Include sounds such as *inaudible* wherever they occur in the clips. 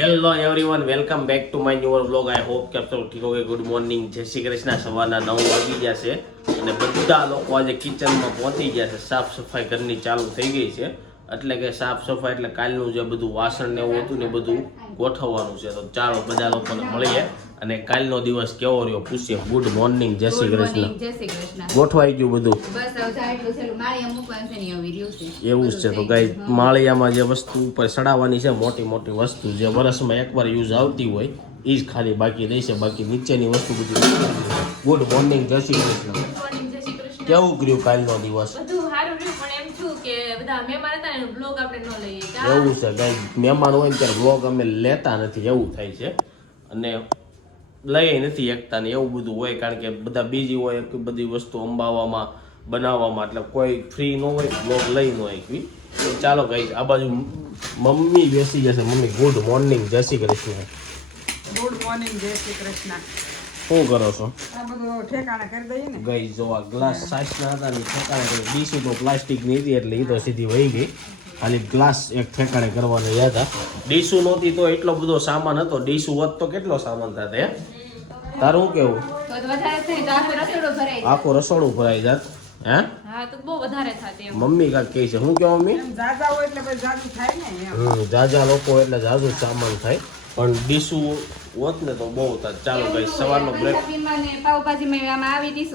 Hello everyone welcome back to my newer vlog I hope કે તો ઠીક હોગે good morning જય શ્રી કૃષ્ણ. સવારના નવ વાગી ગયા છે અને બધા લોકો આજે કિચનમાં પહોંચી ગયા છે. સાફ સફાઈ ઘરની ચાલુ થઈ ગઈ છે. એટલે કે સાફ સફાઈ એટલે કાલનું જે બધું વાસણ ને એવું હતું ને બધું ગોઠવવાનું છે. તો ચાલો બધા લોકોને મળીએ અને કાલનો દિવસ કેવો રહ્યો? પૂછીએ. ગુડ મોર્નિંગ જય શ્રી કૃષ્ણ. ગોઠવાઈ ગયું બધું. એવું જ છે. તો ગાઈ માળિયામાં જે વસ્તુ ઉપર ચડાવવાની છે મોટી મોટી વસ્તુ જે વર્ષમાં એકવાર યુઝ આવતી હોય એ જ ખાલી બાકી રહેશે બાકી નીચેની વસ્તુ બધી. ગુડ મોર્નિંગ જય શ્રી કૃષ્ણ. મોર્નિંગ જય શ્રી કૃષ્ણ. કેવું કર્યું કાલનો દિવસ બધું સારું રહ્યું પણ એમ છું કે બધા બ્લોગ આપણે ન લઈએ એવું છે ગાઈ મહેમાન હોય ને ત્યારે બ્લોગ અમે લેતા નથી એવું થાય છે. અને લઈ નથી એકતા ને એવું બધું હોય કારણ કે બધા બીજી હોય એક બધી વસ્તુ અંબાવામાં બનાવવામાં એટલે કોઈ ફ્રી ન હોય બ્લોગ લઈ ન એકવી તો ચાલો ગઈ આ બાજુ મમ્મી બેસી જશે મમ્મી ગુડ મોર્નિંગ જય શ્રી કૃષ્ણ. ગુડ મોર્નિંગ જય શ્રી કૃષ્ણ. શું કરો છો? આ બધું ઠેકાણે કરી દઈએ ને. ગઈ જો આ ગ્લાસ સાચના હતા ને ઠેકાણે કરી ડીસી તો પ્લાસ્ટિકની હતી એટલે એ તો સીધી વહી ગઈ. ખાલી ગ્લાસ એક ઠેકાણે કરવાનો યાદ હતા ડીસુ નહોતી તો એટલો બધો સામાન હતો. ડીસુ હોત તો કેટલો સામાન થાત તારું શું કેવું? આખો રસોડો ભરાઈ જાય. આખું રસોડું ભરાઈ જાત હે? હા તો બહુ વધારે થાતી એમ. મમ્મી કાક કહે છે. શું કેવું મમ્મી? જાજા હોય એટલે પછી જાજુ થાય ને એમ. હમ જાજા લોકો એટલે જાજુ જ સામાન થાય. પણ ડીસુ હોત ને તો બહુ થાય ચાલો ગઈ સવારનો બ્રેક આવી અત્યારે ડીશ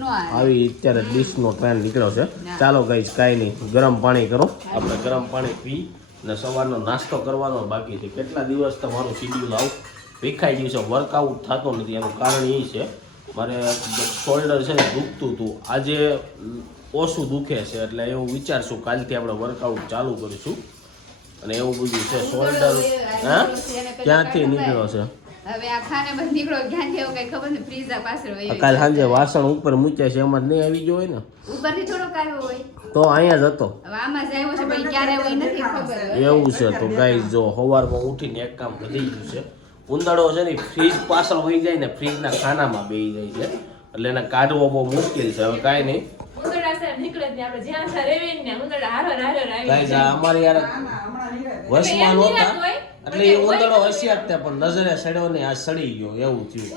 નો આવે. અત્યારે ડીશનો ટ્રેન્ડ નીકળ્યો છે. ચાલો ગઈ કાંઈ નહીં. ગરમ પાણી કરો. આપણે ગરમ પાણી પી ને સવારનો નાસ્તો કરવાનો બાકી છે. કેટલા દિવસ તમારું શિડ્યુલ આવું વિખાઈ ગયું છે? વર્કઆઉટ થતો નથી. એનું કારણ એ છે મારે શોલ્ડર છે ને દુખતું હતું. આજે ઓછું દુખે છે એટલે એવું વિચારશું. કાલથી આપણે વર્કઆઉટ ચાલુ કરીશું. અને એવું બધું છે શોલ્ડર હા? ક્યાંથી નીકળ્યો છે? હવે આ ખાને બંધ નીકળો ક્યાં એવું કઈ ખબર ને ફ્રીઝા પાછળ વહી કાલ સાંજે વાસણ ઉપર મૂક્યા છે એમાં નહીં આવી ગયો હોય ને? ઉપરથી થોડોક આવ્યો હોય. તો અહીંયા જ હતો. આમાં જ આવ્યો છે ભાઈ ક્યારે હોય નથી ખબર. એવું છે તો ગાઈસ જો સવારમાં ઉઠીને એક કામ વધી ગયું છે. ઉંદરડો છે ને ફ્રીજ પાછળ વહી જાય ને ફ્રીજના ખાનામાં બેસી જાય છે. એટલે એને કાઢવો બહુ મુશ્કેલ છે. હવે કાંઈ નહીં. અમારી યાર હમણાં નીકળે નહોતા. હોય. એટલે એ ઉંદરડો હોશિયાર તે પણ નજરે સડ્યો ને આ સડી ગયો એવું થયું.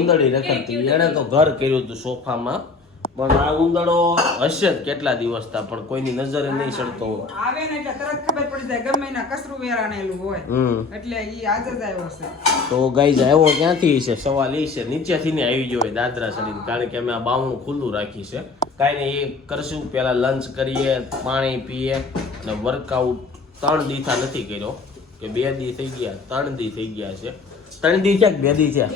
ઉંદરડી આ રખડતી. એણે તો ઘર કર્યું હતું સોફામાં. પણ આ ઉંદડો હશે જ કેટલા દિવસ તા પણ કોઈની નજરે નહીં સડતો હોય. આવે ને એટલે તરત ખબર પડી જાય ગમે એના કસરું વેરાણેલું હોય. એટલે ઈ આજે જ આવ્યો છે. તો ગાઈઝ આવ્યો ક્યાંથી છે? સવાલ એ છે નીચેથી ને આવી ગયો હોય દાદરા સડીને. કારણ કે અમે આ બાવણું ખુલ્લું રાખી છે. કાંઈ નહીં એ કરશું પેલા લંચ કરીએ પાણી પીએ. અને વર્કઆઉટ ત્રણ દીથા નથી કર્યો કે બે દી થઈ ગયા ત્રણ દી થઈ ગયા છે. ત્રણ દી થયા બે દી થયા.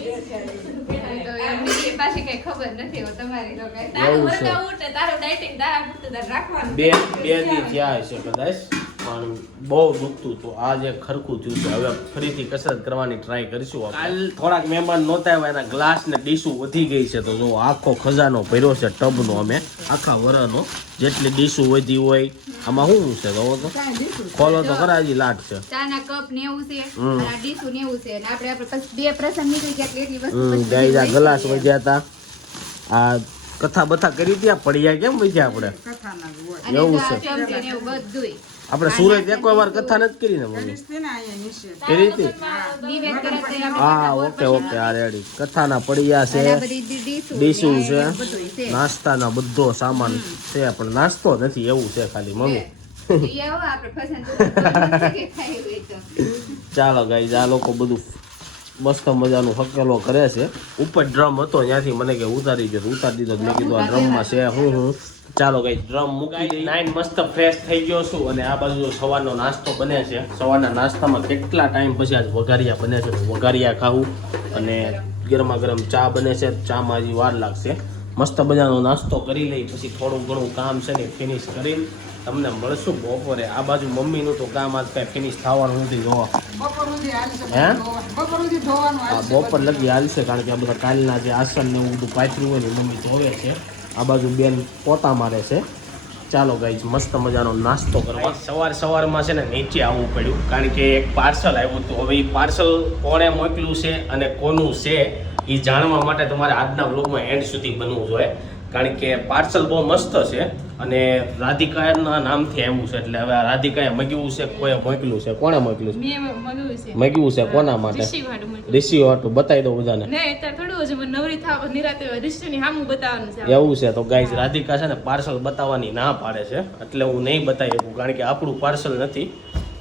બે બે દી થયા હશે કદાચ. પણ બહુ દુખતું હતું. આજે ખરખું થયું છે હવે ફરીથી કસરત કરવાની ટ્રાય કરીશું કાલ થોડાક મહેમાન નહોતા આવ્યા એના ગ્લાસ ને ડીશું વધી ગઈ છે. તો જો આખો ખજાનો ભર્યો છે ટબનો અમે. આખા વરનો. જેટલી ડીશું વધી હોય આમાં શું છે જોવો તો? ખોલો તો ખરા હજી લાટ છે. ચાના કપ ને એવું છે હમ. અને આ ડીશું ને એવું છે. આપણે આપણે બે પ્રસંગ નીકળી ગયા એટલી વસ્તુ હમ પછી ગાઈઝ આ બધી ગ્લાસ વધ્યા હતા. આ કથા બથા કરી ત્યાં પડ્યા કેમ વધ્યા આપણે? જ એવું છે. આપણે સુરત એક વાર કથા નથી કરી ને કરી હતી? હા ઓકે ઓકે આ રેડી. કથાના પડિયા છે ડીશું છે નાસ્તાના બધો સામાન છે પણ નાસ્તો નથી એવું છે ખાલી મમ્મી. ચાલો ગાઈ આ લોકો બધું મસ્ત મજાનું હકેલો કરે છે. ઉપર ડ્રમ હતો, ત્યાંથી મને કે ઉતારી ગયો ઉતારી દીધો. મેં કીધું, આ ડ્રમમાં છે, હું હું. ચાલો કઈ ડ્રમ મૂકી દઈ નાઈન મસ્ત ફ્રેશ થઈ ગયો છું અને આ બાજુ સવારનો નાસ્તો બને છે. સવારના નાસ્તામાં કેટલા ટાઈમ પછી આજ વઘારિયા બને છે વઘારિયા ખાવું અને ગરમા ગરમ ચા બને છે. ચામાં હજી વાર લાગશે. મસ્ત મજાનો નાસ્તો કરી લઈ પછી થોડું ઘણું કામ છે ને ફિનિશ કરી તમને મળશું બપોરે. આ બાજુ મમ્મીનું તો કામ આજ કાંઈ ફિનિશ થવાનું નથી જોવા. હે? બપોર લગી હાલશે કારણ કે આ બધા કાલના જે આસન ને એવું બધું પાથર્યું હોય ને મમ્મી ધોવે છે. આ બાજુ બેન પોતા મારે છે. ચાલો ગાઈજ મસ્ત મજાનો નાસ્તો કરવા. સવાર સવારમાં છે ને નીચે આવવું પડ્યું કારણ કે એક પાર્સલ આવ્યું હતું. હવે એ પાર્સલ કોણે મોકલ્યું છે અને કોનું છે એ જાણવા માટે તમારે આજના બ્લોગમાં એન્ડ સુધી બનવું જોઈએ. કારણ કે પાર્સલ બહુ મસ્ત છે અને રાધિકાના નામથી આવ્યું છે. એટલે હવે રાધિકાએ મગ્યું છે કોઈએ મોકલ્યું છે? કોણે મોકલ્યું છે? મગ્યું છે કોના માટે? ઋષિ હતું બતાવી દો બધાને. એવું છે તો ગાઈઝ રાધિકા છે ને પાર્સલ બતાવવાની ના પાડે છે. એટલે હું નહીં બતાવી શકું કારણ કે આપણું પાર્સલ નથી.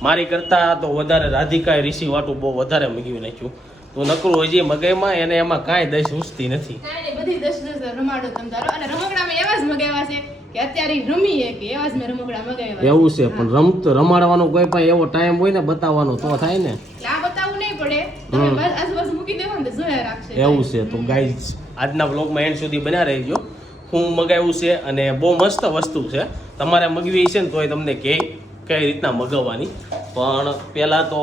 મારી કરતાં તો વધારે રાધિકાએ રિસીવ વાટું બહુ વધારે મગ્યું નાખ્યું. તો નકરું હજી મગાઈમાં એને એમાં કાંઈ દશ ઉસતી નથી. બધી દશ દશ રમાડો તમ તારો અને રમકડામાં એવા જ મગાવ્યા છે કે અત્યારે રમીએ કે એવા જ મેં રમકડા મગાવ્યા એવું છે પણ રમત રમાડવાનો કોઈ પણ એવો ટાઈમ હોય ને બતાવવાનો તો થાય ને. આ બતાવવું નહીં પડે. તમે. બસ આજુબાજુ મૂકી દેવો ને જોયા રાખશે. એવું છે તો ગાઈઝ આજના બ્લોગમાં એન્ડ સુધી બન્યા રહેજો. હું મગાવ્યું છે અને બહુ મસ્ત વસ્તુ છે. તમારે મગવી છે ને તોય તમને કે કઈ રીતના મગાવવાની. પણ પહેલાં તો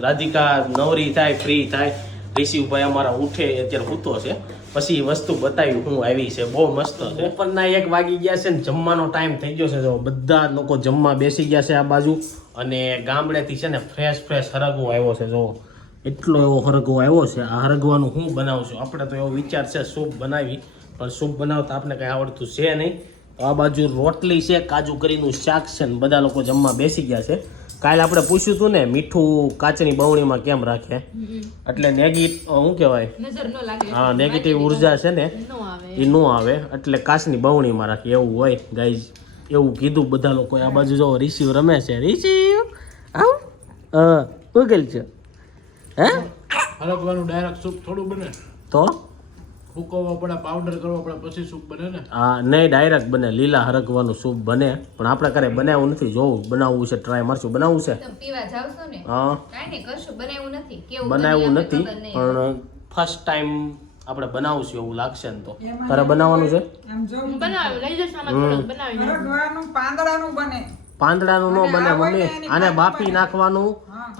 રાધિકા, નવરી થાય, ફ્રી થાય ઋષિભાઈ અમારા ઉઠે, અત્યારે ઉતો છે. પછી વસ્તુ બતાવી હું આવી છે, બહુ મસ્ત છે. બપોરના એક વાગી ગયા છે ને જમવાનો ટાઈમ થઈ ગયો છે જો, બધા લોકો જમવા બેસી ગયા છે આ બાજુ. અને ગામડેથી છે ને ફ્રેશ ફ્રેશ હરગવો આવ્યો છે જો. એટલો એવો હરગવો આવ્યો છે, આ હરગવાનું હું બનાવું છું? આપણે તો એવો વિચાર છે, સૂપ બનાવી. પણ સૂપ બનાવતા આપણે કંઈ આવડતું છે નહીં. તો આ બાજુ રોટલી છે, કાજુ કરીનું શાક છે ને, બધા લોકો જમવા બેસી ગયા છે. કાલે આપણે પૂછ્યું હતું ને મીઠું કાચની બવણીમાં કેમ રાખે? એટલે નેગેટિવ શું કહેવાય? નજર ન લાગે. હા નેગેટિવ ઊર્જા છે ને એ નો આવે. એટલે કાચની બવણીમાં રાખે એવું હોય ગાઈઝ એવું કીધું બધા લોકો. આ બાજુ જો રિસીવ રમે છે. રિસીવ આવ. હા ઉગેલ છે? હે? હરગવાનું ડાયરેક્ટ સૂપ થોડું બને. તો? ફૂકવવા પડે પાવડર કરવો પડે પછી સૂપ બને ને? હા નહીં ડાયરેક્ટ બને. લીલા હરકવાનું સૂપ બને. પણ આપણે ઘરે બનાવ્યું નથી. જોવું બનાવવું છે ટ્રાય મારશું. બનાવવું છે? પીવા જાવ ને? હા. કાંઈ કરશું. બનાવ્યું નથી. કેવું બનાવ્યું. પણ ફર્સ્ટ ટાઈમ આપણે બનાવશું એવું લાગશે ને તો. તારે બનાવવાનું છે? આમ જો બનાવી લઈ જશો આમાં થોડોક બનાવી હરગવાનું પાંદડાનું બને. પાંદડાનું ન બને મમ્મી. આને બાફી નાખવાનું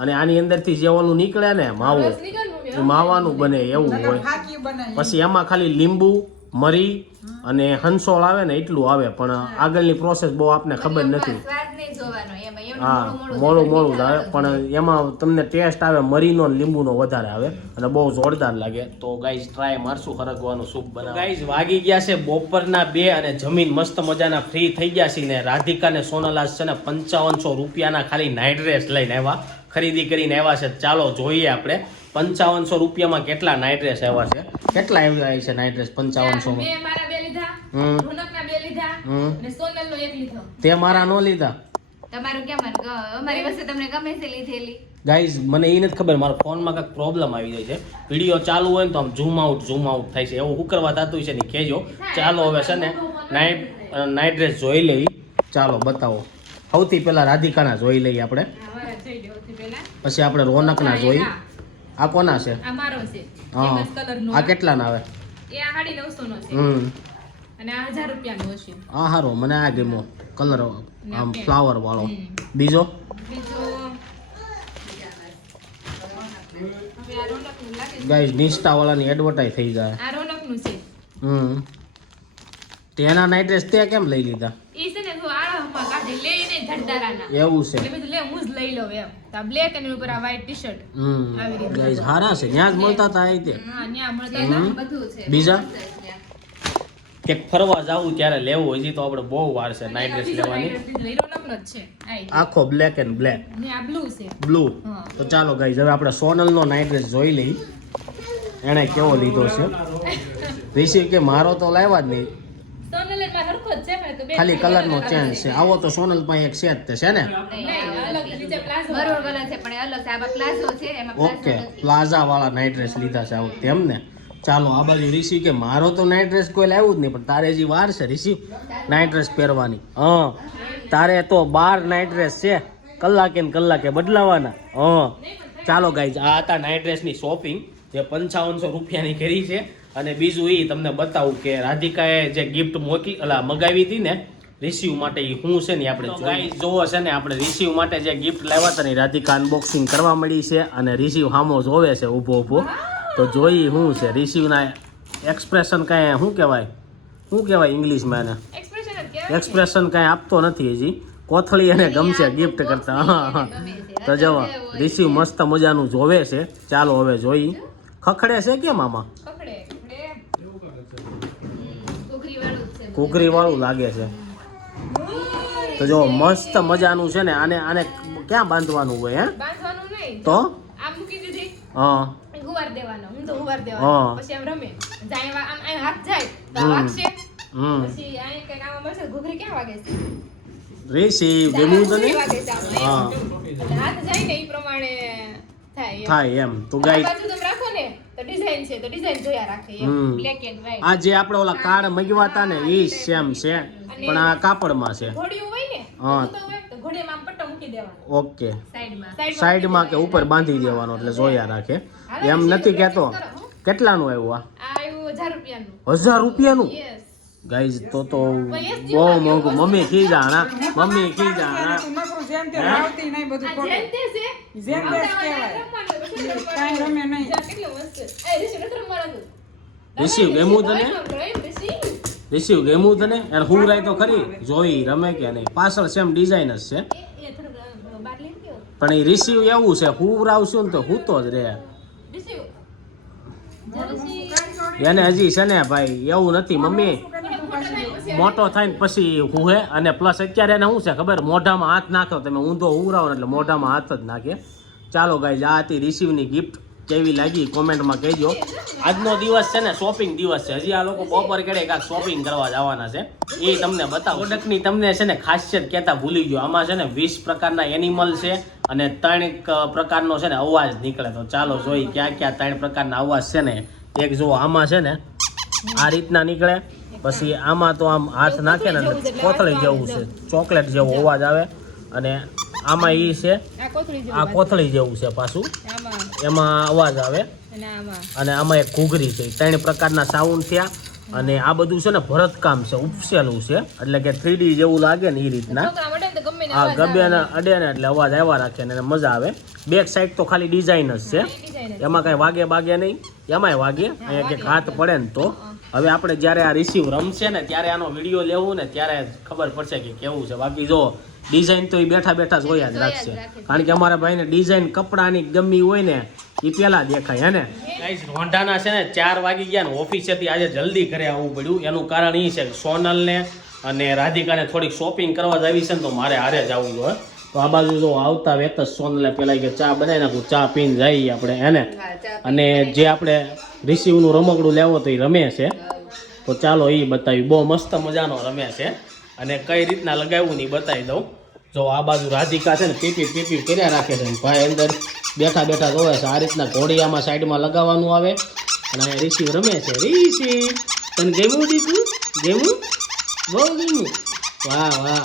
અને આની અંદરથી જે ઓલું નીકળે ને માવું. એ માવાનું બને એવું હોય. પછી એમાં ખાલી લીંબુ મરી અને હંસોળ આવે ને એટલું આવે પણ આગળની પ્રોસેસ બહુ આપને ખબર નથી. સ્વાદ નહીં જોવાનો એમાં એમનું હા મોડું મોડું જ આવે પણ એમાં તમને ટેસ્ટ આવે મરીનો લીંબુનો વધારે આવે અને બહુ જોરદાર લાગે. તો ગાઈઝ ટ્રાય મારશું ખરગવાનું સૂપ બનાવ ગાઈઝ વાગી ગયા છે બપોરના બે અને જમીન મસ્ત મજાના ફ્રી થઈ ગયા છે ને રાધિકા ને સોનલાસ છે ને પંચાવનસો રૂપિયાના ખાલી નાઇટ ડ્રેસ લઈને આવ્યા. ખરીદી કરીને આવ્યા છે. ચાલો જોઈએ આપણે. પંચાવનસો રૂપિયામાં કેટલા નાઇટ ડ્રેસ આવ્યા છે? કેટલા આવ્યા છે નાઇટ ડ્રેસ પંચાવનસો મેં? મારા બે લીધા હમ. રોનકના બે લીધા હમ. અને સોનલનો એક લીધો. તે મારા ન લીધા? તમારું કેમ મને ગ- અમારી પાસે તમને ગમે છે લીધેલી? ગાઈઝ મને એ નથી ખબર મારા ફોનમાં કંઈક પ્રોબ્લેમ આવી જાય છે. વીડિયો ચાલુ હોય ને તો આમ ઝૂમ આઉટ ઝૂમ આઉટ થાય છે. એવું શું કરવા થતું છે ને કહેજો. ચાલો હવે છે ને નાઇટ નાઇટ ડ્રેસ જોઈ લેવી ચાલો બતાવો. સૌથી પહેલાં રાધિકાના જોઈ લઈએ આપણે. આ મારા જોઈ લો સૌથી પહેલા. પછી આપણે રોનકના જોઈ. આ કોના છે? આ મારો છે. હા. એક જ કલરનો. આ કેટલાના આવે? એ આ નો છે. હમ. અને આ રૂપિયા નો છે. આ હારો મને આ ગમ્યો. કલર આમ. ફ્લાવર વાળો. બીજો? બીજો. ગાઈઝ નિષ્ઠા વાળાની એડવર્ટાઈઝ થઈ જાય. આ રોનકનું છે. હમ. તેના નાઇટ ડ્રેસ તે કેમ લઈ લીધા ઈ છે ને જો આળામાં કાઢી એવું છે. એટલે બધું લે હું જ લઈ લઉં એમ. તો બ્લેક અને ઉપર આ વ્હાઈટ ટી શર્ટ આવી રીતે. ગાઈઝ હારા છે. ત્યાં જ મળતા હા ન્યા મળતા બધું છે. બીજા? છે. ક્યાંક ફરવા જાવું ત્યારે લેવું હજી તો આપણે બહુ વાર છે નાઇટ ડ્રેસ લેવાની. છે. આખો બ્લેક એન્ડ બ્લેક બ્લુ છે. બ્લુ તો ચાલો ગાઈઝ હવે આપણે સોનલનો નાઇટ ડ્રેસ જોઈ લઈ એણે કેવો લીધો છે? *laughs* ઋષિ કે મારો તો લાવ્યા જ નહીં સોનલ એમાં હરખો જ છે પણ તો બે ખાલી કલરનો ચેન્જ છે. આવો તો સોનલ પાસે એક સેટ તે છે ને? નહીં અલગ નીચે પ્લાઝો મરૂન કલર છે પણ એ અલગ છે. આમાં પ્લાઝો છે એમાં પ્લાઝો ઓકે. પ્લાઝા વાળા નાઇટ ડ્રેસ લીધા છે આવું તેમ ને. ચાલો આ બાજુ રિસીવ કે મારો તો નાઇટ ડ્રેસ કોઈ લાવ્યું જ નહીં પણ તારે હજી વાર છે રિસીવ નાઇટ ડ્રેસ પહેરવાની. હા તારે તો બાર નાઇટ ડ્રેસ છે કલાકે ને કલાકે બદલાવાના. હા. ચાલો ગાઈઝ આ હતા નાઇટ ડ્રેસની શોપિંગ જે પંચાવનસો રૂપિયાની કરી છે. અને બીજું એ તમને બતાવું કે રાધિકાએ જે ગિફ્ટ મોકલી અલા મગાવી હતી ને રિસીવ માટે એ શું છે ને આપણે ગાઈઝ જોવો છે ને આપણે રિસીવ માટે જે ગિફ્ટ લાવ્યા હતા ને રાધિકા અનબોક્સિંગ કરવા મળી છે અને રિસીવ હામો જોવે છે ઊભો ઊભો. તો જોઈ શું છે રિસીવના એક્સપ્રેશન કાંઈ શું કહેવાય? શું કહેવાય ઇંગ્લિશમાં એને? એક્સપ્રેશન એક્સપ્રેશન કાંઈ આપતો નથી હજી. કોથળી એને ગમશે ગિફ્ટ કરતા. હા હા તો જવા રિસીવ મસ્ત મજાનું જોવે છે. ચાલો હવે જોઈ. ખખડે છે કેમ આમાં? ઘૂઘરી વાળું લાગે છે. તો જો મસ્ત મજાનું છે ને આને આને ક્યાં બાંધવાનું હોય હે? તો? આમ મૂકી દીધી. હા. ગુવાર દેવાનો હું તો ગુવાર દેવાનો. પછી આમ રમે. જાય આમ આમ હાથ જાય તો વાગશે. પછી અહીં કંઈક આમાં મળશે ઘૂઘરી ક્યાં વાગે છે? રેસી ગમ્યું તને? ઘૂઘરી વાગે છે આમ. હા. હાથ જાય ને એ પ્રમાણે થાય એમ. થાય એમ. તો આ બાજુ તમે રાખો ને. તો ડિઝાઇન છે તો ડિઝાઇન જોયા રાખે. બ્લેક એન્ડ વ્હાઇટ આ જે આપણે ઓલા કાર્ડ મગવા હતા ને એ સેમ છે. પણ આ કાપડમાં છે. ઘોડિયું હોય ને હા. તો ઘોડિયામાં પટ્ટો મૂકી દેવાનો. ઓકે. સાઈડમાં. સાઈડમાં કે ઉપર બાંધી દેવાનો એટલે જોયા રાખે. એમ નથી કહેતો. કેટલાનું આવ્યું આ? આવ્યું હજાર રૂપિયાનું. 1000 રૂપિયાનું? ગાઈઝ તો તો બહુ મોંઘું મમ્મી ખીજાણા મમ્મી ખીજાણા તું રિસીવ ગમ્યું તને? રિસીવ ગેમું તને? યાર હું રાય તો ખરી. જોઈ રમે કે નહીં? પાછળ સેમ ડિઝાઇન જ છે. પણ એ રિસીવ એવું છે હું રાવશું ને તો હું તો જ ઋષિ. એને હજી છે ને ભાઈ એવું નથી મમ્મી. મોટો થાય પછી હુહે અને પ્લસ અત્યારે એને શું છે ખબર? મોઢામાં હાથ નાખો તમે ઊંધો ઉરાવો ને એટલે મોઢામાં હાથ જ નાખે. ચાલો ગાઈઝ આ હતી રિસીવની ગિફ્ટ કેવી લાગી? કોમેન્ટમાં કહેજો. આજનો દિવસ છે ને શોપિંગ દિવસ છે. હજી આ લોકો બપોર કેડે કાંક શોપિંગ કરવા જવાના છે. એ તમને બતાવો. પ્રોડક્ટની તમને છે ને ખાસિયત કહેતા ભૂલી ગયો. આમાં છે ને વીસ પ્રકારના એનિમલ છે અને ત્રણ પ્રકારનો છે ને અવાજ નીકળે. તો ચાલો જોઈ ક્યાં ક્યાં ત્રણ પ્રકારના અવાજ છે ને. એક જો આમાં છે ને, આ રીતના નીકળે. પછી આમાં તો આમ હાથ નાખે ને કોથળી જેવું છે. ચોકલેટ જેવો અવાજ આવે અને આમાં એ છે આ કોથળી જેવું આ છે પાછું. એમાં અવાજ આવે. અને આમાં. એક ઘૂઘરી છે. ત્રણ પ્રકારના સાઉન્ડ થયા. અને આ બધું છે ને ભરતકામ છે ઉપસેલું છે. એટલે કે થ્રીડી જેવું લાગે ને એ રીતના. છોકરા ગમે ને આ અવાજ ગબે ને અડે ને એટલે અવાજ આવ્યા રાખે ને એને મજા આવે. બેક સાઈડ તો ખાલી ડિઝાઇન જ છે. એમાં કઈ વાગે બાગે નહીં. એમાંય વાગે. અહીંયા કંઈક હાથ પડે ને તો. હવે આપણે જ્યારે આ રિસીવ રમશે ને ત્યારે આનો વીડિયો લેવું ને ત્યારે ખબર પડશે કે કેવું છે. બાકી જો ડિઝાઇન તો એ બેઠા બેઠા જોયા જ રાખશે. કારણ કે અમારા ભાઈને ડિઝાઇન કપડાની ગમી હોય ને એ પેલા દેખાય હે ને? ગાઈસ રોંઢાના છે ને ચાર વાગી ગયા ને ઓફિસેથી આજે જલ્દી ઘરે આવવું પડ્યું. એનું કારણ એ છે કે સોનલને અને રાધિકાને થોડીક શોપિંગ કરવા જ આવી છે ને તો મારે હારે જ આવવું જોઈએ તો આ બાજુ જો આવતા વેત સોનલે પેલા કે ચા બનાવી નાખું ચા પીને જઈએ આપણે એને અને જે આપણે રિસીવનું રમકડું લેવો તો એ રમે છે. તો ચાલો એ બતાવી બહુ મસ્ત મજાનો રમે છે. અને કઈ રીતના લગાવ્યું ને એ બતાવી દઉં. જો આ બાજુ રાધિકા છે ને પીપી પીપી કર્યા રાખે છે ભાઈ અંદર બેઠા બેઠા જોવે છે આ રીતના ઘોડિયામાં સાઈડમાં લગાવવાનું આવે. અને રિસીવ રમે છે. રિસીવ તને ગેમું દીધું? ગેમું બહુ ગેમું વાહ વાહ.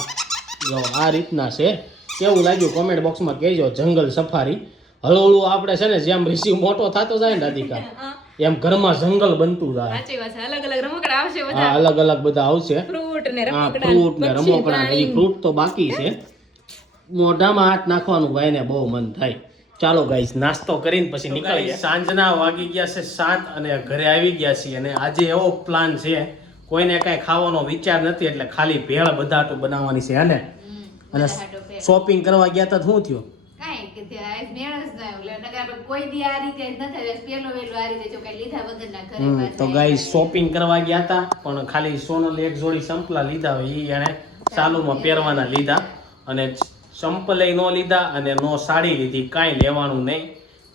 જો આ રીતના છે. કેવું લાગ્યું કોમેન્ટ બોક્સમાં કહેજો જંગલ સફારી. હળવું આપણે છે ને જેમ રિસીવ મોટો થતો જાય ને રાધિકા *laughs* એમ ઘરમાં જંગલ બનતું જાય. સાચી વાત છે. અલગ અલગ રમકડા આવશે હા બધા. અલગ અલગ બધા આવશે. ફ્રૂટ ને રમકડા ફ્રૂટ ને રમકડા ને ફ્રૂટ તો બાકી છે. મોઢામાં હાથ નાખવાનું ભાઈને બહુ મન થાય. ચાલો ગાઈસ નાસ્તો કરીને પછી નીકળીએ. સાંજના વાગી ગયા છે સાત અને ઘરે આવી ગયા છીએ અને આજે એવો પ્લાન છે. કોઈને કાંઈ ખાવાનો વિચાર નથી એટલે ખાલી ભેળ બધાટું બનાવવાની છે હે અને શોપિંગ કરવા ગયા તા શું થયું? કાંઈ કે ત્યાં મેળ જ ના એટલે નકર કોઈ દી આ રીતે ન થાય. પેલો વેલો આ રીતે જો કાંઈ લીધા વગરના ઘરે તો ગાઈસ શોપિંગ કરવા ગયા હતા પણ ખાલી સોનલ એક જોડી સંપલા લીધા હોય ઈ એણે ચાલુમાં પહેરવાના લીધા. અને સંપલે નો લીધા અને નો સાડી લીધી કાંઈ લેવાનું નહીં.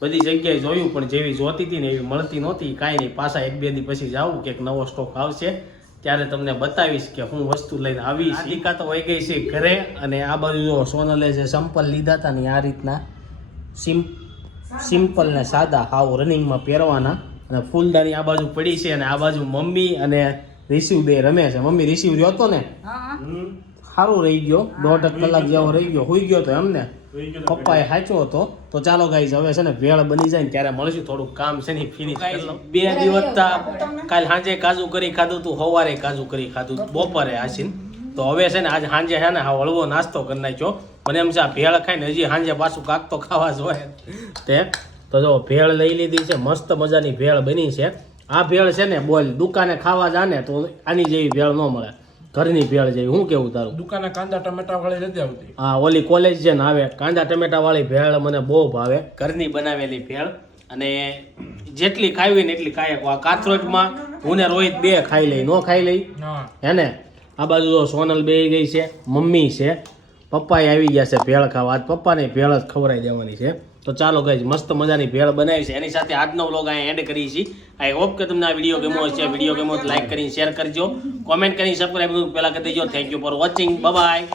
બધી જગ્યાએ જોયું પણ જેવી જોતી હતી ને એવી મળતી નહોતી. કાંઈ નહીં પાછા એક બે દી પછી જાવું કે નવો સ્ટોક આવશે. ત્યારે તમને બતાવીશ કે હું વસ્તુ લઈને આવી રાધિકા તો વહી ગઈ છે ઘરે અને આ બાજુ જો સોનલે જે સંપલ લીધા હતા ને આ રીતના સિમ સિમ્પલ ને સાદા હાવ રનિંગમાં પહેરવાના. અને ફૂલદાની આ બાજુ પડી છે અને આ બાજુ મમ્મી અને રિસીવ બે રમે છે. મમ્મી રિસીવ રહ્યો હતો ને? સારું રહી ગયો. દોઢ કલાક જેવો રહી ગયો. હોઈ ગયો તો એમને પપ્પાએ સાચો હતો. તો ચાલો ગાઈઝ હવે છે ને વેળ બની જાય ને ત્યારે મળશું. થોડું કામ છે ને ફિનિશ કરી બે દિવસ કાલ સાંજે કાજુ કરી ખાધું તું સવારે કાજુ કરી ખાધું બપોરે આસીન તો હવે છે ને આજ સાંજે છે ને હા હળવો નાસ્તો કરી નાખ્યો. મને એમ છે આ ભેળ ખાઈને હજી સાંજે પાછું કાક તો ખાવા જ હોય. તે તો જો ભેળ લઈ લીધી છે મસ્ત મજાની ભેળ બની છે. આ ભેળ છે ને બોલ દુકાને ખાવા જાને તો આની જેવી ભેળ ન મળે. ઘરની ભેળ જેવી. હું કેવું તારું? દુકાને કાંદા ટમેટા વાળી નથી આવતી. હા ઓલી કોલેજ છે ને આવે. કાંદા ટમેટા વાળી ભેળ મને બહુ ભાવે. ઘરની બનાવેલી ભેળ અને જેટલી ખાવી ને એટલી ખાય. આ કાથરોજમાં હું ને રોહિત બે ખાઈ લઈ. નો ખાઈ લઈ? હેને હે ને? આ બાજુ તો સોનલ બે ગઈ છે મમ્મી છે. પપ્પાએ આવી ગયા છે ભેળ ખાવા. આજ પપ્પાને ભેળ જ ખવડાવી દેવાની છે. તો ચાલો ગઈ મસ્ત મજાની ભેળ બનાવી છે. એની સાથે આજનો વ્લોગ અહીંયા એન્ડ કરીએ છીએ. આઈ હોપ કે તમને આ વીડિયો ગમ્યો હશે. વીડિયો ગમ્યો તો લાઈક કરીને શેર કરજો. કોમેન્ટ કરીને સબસ્ક્રાઈબ પહેલાં કરી દેજો. Thank you for watching bye